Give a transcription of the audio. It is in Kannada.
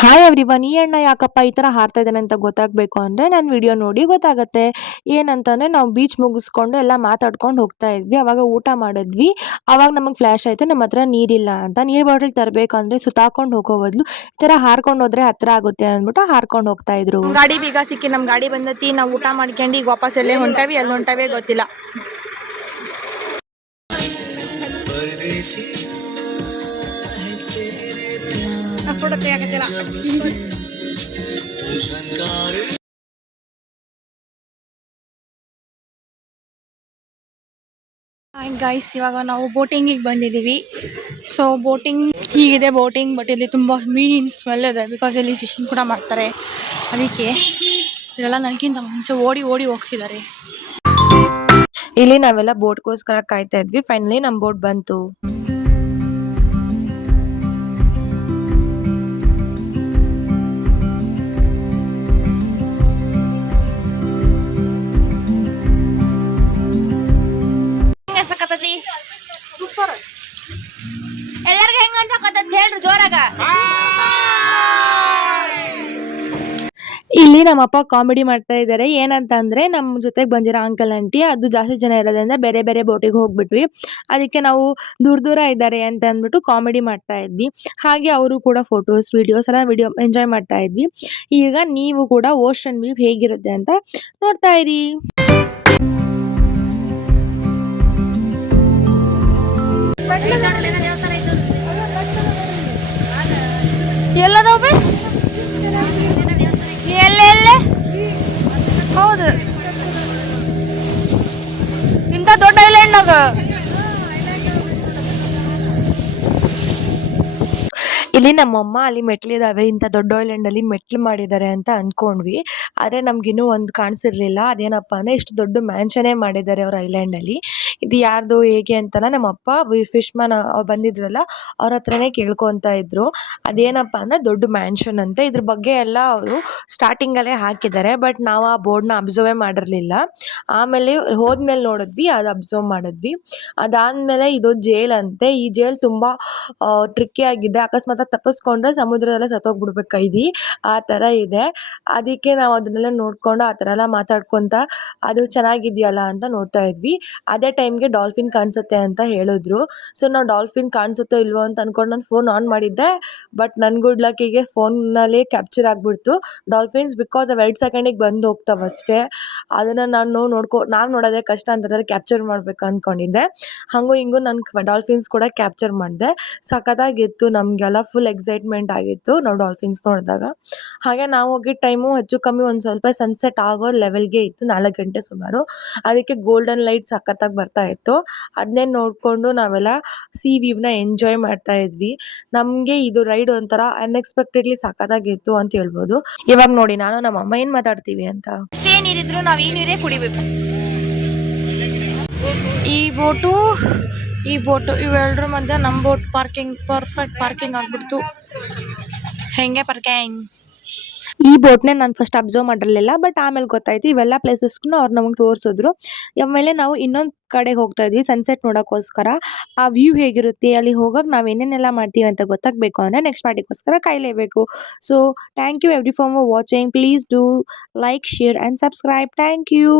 ಹಾಯ್ ಎವ್ರಿವನ್, ಈ ಅಣ್ಣ ಯಾಕಪ್ಪ ಈ ತರ ಹಾರ್ತಾ ಇದ್ದಾನೆ ಅಂತ ಗೊತ್ತಾಗ್ಬೇಕು ಅಂದ್ರೆ ನನ್ನ ವಿಡಿಯೋ ನೋಡಿ ಗೊತ್ತಾಗತ್ತೆ. ಏನಂತಂದ್ರೆ ನಾವು ಬೀಚ್ ಮುಗಿಸ್ಕೊಂಡು ಎಲ್ಲ ಮಾತಾಡ್ಕೊಂಡು ಹೋಗ್ತಾ ಇದ್ವಿ. ಅವಾಗ ಊಟ ಮಾಡಿದ್ವಿ. ಅವಾಗ ನಮಗೆ ಫ್ಲಾಶ್ ಆಯ್ತು ನಮ್ಮ ಹತ್ರ ನೀರಿಲ್ಲ ಅಂತ. ನೀರ್ ಬಾಟಲ್ ತರಬೇಕಂದ್ರೆ ಸುತ್ತಾಕೊಂಡು ಹೋಗೋ ಬದಲು ಈ ತರ ಹಾರ್ಕೊಂಡು ಹೋದ್ರೆ ಹತ್ರ ಆಗುತ್ತೆ ಅಂದ್ಬಿಟ್ಟು ಹಾರ್ಕೊಂಡು ಹೋಗ್ತಾ ಇದ್ರು. ಗಾಡಿ ಬೀಗ ಸಿಕ್ಕಿ ನಮ್ ಗಾಡಿ ಬಂದತಿ. ನಾವು ಊಟ ಮಾಡ್ಕೊಂಡು ಈಗ ವಾಪಸ್ ಎಲ್ಲೇ ಹೊಂಟವಿ, ಎಲ್ಲಿ ಹೊಂಟವೇ ಗೊತ್ತಿಲ್ಲ. ಹಾಯ್ ಗೈಸ್, ಇವಾಗ ನಾವು ಬೋಟಿಂಗಿಗೆ ಬಂದಿದ್ದೀವಿ. ಸೊ ಬೋಟಿಂಗ್ ಹೀಗಿದೆ ಬೋಟಿಂಗ್, ಬಟ್ ಇಲ್ಲಿ ತುಂಬ ಮೀನಿನ ಸ್ಮೆಲ್ ಇದೆ. ಬಿಕಾಸ್ ಇಲ್ಲಿ ಫಿಶಿಂಗ್ ಕೂಡ ಮಾಡ್ತಾರೆ. ಅದಕ್ಕೆ ಇದೆಲ್ಲ ನನಗಿಂತ ಮುಂಚೆ ಓಡಿ ಓಡಿ ಹೋಗ್ತಿದ್ದಾರೆ. ಇಲ್ಲಿ ನಾವೆಲ್ಲ ಬೋಟ್ಗೋಸ್ಕರ ಕಾಯ್ತಾ ಇದ್ವಿ. ಫೈನಲಿ ನಮ್ಮ ಬೋಟ್ ಬಂತು. ಸೂಪರ್. ಎಲ್ಲರಿಗೂ ಹೆಂಗ ಅನ್ಸಕತ್ತಂತ ಹೇಳ್ರಿ ಜೋರಾಗ. ಇಲ್ಲಿ ನಮ್ಮಪ್ಪ ಕಾಮಿಡಿ ಮಾಡ್ತಾ ಇದ್ದಾರೆ. ಏನಂತ ಅಂದ್ರೆ ನಮ್ಮ ಜೊತೆಗೆ ಬಂದಿರೋ ಅಂಕಲ್ ಆಂಟಿ ಅದು ಜಾಸ್ತಿ ಜನ ಇರೋದ್ರಿಂದ ಬೇರೆ ಬೇರೆ ಬೋಟಿಗೆ ಹೋಗ್ಬಿಟ್ವಿ. ಅದಕ್ಕೆ ನಾವು ದೂರ ದೂರ ಇದ್ದಾರೆ ಅಂತ ಅಂದ್ಬಿಟ್ಟು ಕಾಮಿಡಿ ಮಾಡ್ತಾ ಇದ್ವಿ. ಹಾಗೆ ಅವರು ಕೂಡ ಫೋಟೋಸ್ ವಿಡಿಯೋಸ್ ಎಲ್ಲ ಎಂಜಾಯ್ ಮಾಡ್ತಾ ಇದ್ವಿ. ಈಗ ನೀವು ಕೂಡ ಓಷನ್ ವ್ಯೂ ಹೇಗಿರುತ್ತೆ ಅಂತ ನೋಡ್ತಾ ಇರಿ. ಎಲ್ಲದವ ಎಲ್ಲೆಲ್ಲೆ ಹೌದು ಇಂಥ ದೊಡ್ಡ ಐಲ್ಯಾಂಡ್ನಾಗ ಇಲ್ಲಿ ನಮ್ಮಮ್ಮ ಅಲ್ಲಿ ಮೆಟ್ಲಿದಾವೆ. ಇಂಥ ದೊಡ್ಡ ಐಲ್ಯಾಂಡ್ ಅಲ್ಲಿ ಮೆಟ್ಲು ಮಾಡಿದ್ದಾರೆ ಅಂತ ಅನ್ಕೊಂಡ್ವಿ. ಆದ್ರೆ ನಮ್ಗಿನ್ನೂ ಒಂದು ಕಾಣಿಸಿರ್ಲಿಲ್ಲ. ಅದೇನಪ್ಪ ಅಂದ್ರೆ ಇಷ್ಟು ದೊಡ್ಡ ಮ್ಯಾನ್ಷನೇ ಮಾಡಿದ್ದಾರೆ ಅವ್ರ ಐಲ್ಯಾಂಡ್ ಅಲ್ಲಿ. ಇದು ಯಾರ್ದು ಹೇಗೆ ಅಂತಲ್ಲ ನಮ್ಮಪ್ಪ ಫಿಶ್ ಮ್ಯಾನ್ ಬಂದಿದ್ರಲ್ಲ ಅವ್ರ ಹತ್ರನೇ ಕೇಳ್ಕೊಂತ ಇದ್ರು. ಅದೇನಪ್ಪ ಅಂದ್ರೆ ದೊಡ್ಡ ಮ್ಯಾನ್ಷನ್ ಅಂತ. ಇದ್ರ ಬಗ್ಗೆ ಎಲ್ಲ ಅವರು ಸ್ಟಾರ್ಟಿಂಗ್ ಅಲ್ಲೇ ಹಾಕಿದ್ದಾರೆ. ಬಟ್ ನಾವು ಆ ಬೋರ್ಡ್ ನ ಅಬ್ಸರ್ವ್ ಮಾಡಿರ್ಲಿಲ್ಲ. ಆಮೇಲೆ ಹೋದ್ಮೇಲೆ ನೋಡಿದ್ವಿ, ಅದು ಅಬ್ಸರ್ವ್ ಮಾಡಿದ್ವಿ. ಅದಾದ್ಮೇಲೆ ಇದು ಜೇಲ್ ಅಂತೆ. ಈ ಜೇಲ್ ತುಂಬಾ ಟ್ರಿಕ್ಕಿ ಆಗಿದೆ. ಅಕಸ್ಮಾತ್ ತಪ್ಪಿಸ್ಕೊಂಡ್ರೆ ಸಮುದ್ರದಲ್ಲೇ ಸತ್ತೋಗ್ಬಿಡ್ಬೇಕು ಕೈದಿ, ಆ ತರ ಇದೆ. ಅದಕ್ಕೆ ನಾವು ಅದನ್ನೆಲ್ಲ ನೋಡ್ಕೊಂಡು ಆ ತರ ಎಲ್ಲ ಮಾತಾಡ್ಕೊಂತ ಅದು ಚೆನ್ನಾಗಿದ್ಯಲ್ಲ ಅಂತ ನೋಡ್ತಾ ಇದ್ವಿ. ಅದೇ ಟೈಮ್ಗೆ ಡಾಲ್ಫಿನ್ ಕಾಣಿಸುತ್ತೆ ಅಂತ ಹೇಳಿದ್ರು. ಸೊ ನಾವು ಡಾಲ್ಫಿನ್ ಕಾಣಿಸುತ್ತೋ ಇಲ್ವೋ ಅಂತ ಅನ್ಕೊಂಡು ನಾನು ಫೋನ್ ಆನ್ ಮಾಡಿದ್ದೆ. ಬಟ್ ನನ್ ಗುಡ್ ಲಕ್ಕಿಗೆ ಫೋನ್ ನಲ್ಲಿ ಕ್ಯಾಪ್ಚರ್ ಆಗ್ಬಿಡ್ತು ಡಾಲ್ಫಿನ್ಸ್. ಬಿಕಾಸ್ ಅವ್ 2 ಸೆಕೆಂಡಿಗೆ ಬಂದು ಹೋಗ್ತಾವ ಅಷ್ಟೇ. ಅದನ್ನ ನಾವ್ ನೋಡೋದೇ ಕಷ್ಟ ಅಂತ ಕ್ಯಾಪ್ಚರ್ ಮಾಡ್ಬೇಕು ಅನ್ಕೊಂಡಿದ್ದೆ. ಹಂಗೂ ಹಿಂಗೂ ನನ್ ಡಾಲ್ಫಿನ್ಸ್ ಕೂಡ ಕ್ಯಾಪ್ಚರ್ ಮಾಡಿದೆ. ಸಖತ್ತಾಗಿತ್ತು. ನಮ್ಗೆಲ್ಲ ಫುಲ್ ಎಕ್ಸೈಟ್ಮೆಂಟ್ ಆಗಿತ್ತು ನಾವು ಡಾಲ್ಫಿನ್ಸ್ ನೋಡಿದಾಗ. ಹಾಗೆ ನಾವು ಹೋಗಿದ್ದ ಟೈಮು ಹೆಚ್ಚು ಕಮ್ಮಿ ಒಂದ್ ಸ್ವಲ್ಪ ಸನ್ಸೆಟ್ ಆಗೋ ಲೆವೆಲ್ಗೆ ಇತ್ತು, 4 ಗಂಟೆ ಸುಮಾರು. ಅದಕ್ಕೆ ಗೋಲ್ಡನ್ ಲೈಟ್ ಸಖತ್ತಾಗಿ ಬರ್ತಾ ಇತ್ತು. ಅದನ್ನೇ ನೋಡ್ಕೊಂಡು ನಾವೆಲ್ಲ ಸಿ ವ್ಯೂವ್ನ ಎಂಜಾಯ್ ಮಾಡ್ತಾ ಇದ್ವಿ. ನಮ್ಗೆ ಇದು ರೈಡ್ ಒಂಥರ ಅನ್ಎಕ್ಸ್ಪೆಕ್ಟೆಡ್ಲಿ ಸಖತ್ತಾಗಿತ್ತು ಅಂತ ಹೇಳ್ಬೋದು. ಇವಾಗ ನೋಡಿ ನಾನು ನಮ್ಮ ಅಮ್ಮ ಏನ್ ಮಾತಾಡ್ತೀವಿ ಅಂತ. ಅಷ್ಟೇ ನೀರಿದ್ರು ನಾವ್ ಈ ನೀರೇ ಕುಡಿಬೇಕು. ಈ ಬೋಟು ಇವೆರಡರ ಮಧ್ಯೆ ನಮ್ಮ ಬೋಟ್ ಪಾರ್ಕಿಂಗ್ ಪರ್ಫೆಕ್ಟ್ ಪಾರ್ಕಿಂಗ್ ಆಗ್ಬಿಡ್ತು. ಹೆಂಗೆ ಪಾರ್ಕಿಂಗ್. ಈ ಬೋಟ್ನೇ ನಾನು ಫಸ್ಟ್ ಅಬ್ಸರ್ವ್ ಮಾಡಿರಲಿಲ್ಲ. ಬಟ್ ಆಮೇಲೆ ಗೊತ್ತಾಯ್ತು. ಇವೆಲ್ಲ ಪ್ಲೇಸಸ್ಗೂ ಅವ್ರು ನಮಗೆ ತೋರಿಸಿದ್ರು. ಆಮೇಲೆ ನಾವು ಇನ್ನೊಂದು ಕಡೆಗೆ ಹೋಗ್ತಾ ಇದ್ವಿ ಸನ್ಸೆಟ್ ನೋಡೋಕ್ಕೋಸ್ಕರ. ಆ ವ್ಯೂ ಹೇಗಿರುತ್ತೆ, ಅಲ್ಲಿ ಹೋಗೋಕೆ ನಾವು ಏನೇನೆಲ್ಲ ಮಾಡ್ತೀವಿ ಅಂತ ಗೊತ್ತಾಗಬೇಕು ಅಂದರೆ ನೆಕ್ಸ್ಟ್ ಪಾರ್ಟಿಗೋಸ್ಕರ ಕಾಯಲೇಬೇಕು. So thank you every for watching. Please do like, share and subscribe. Thank you.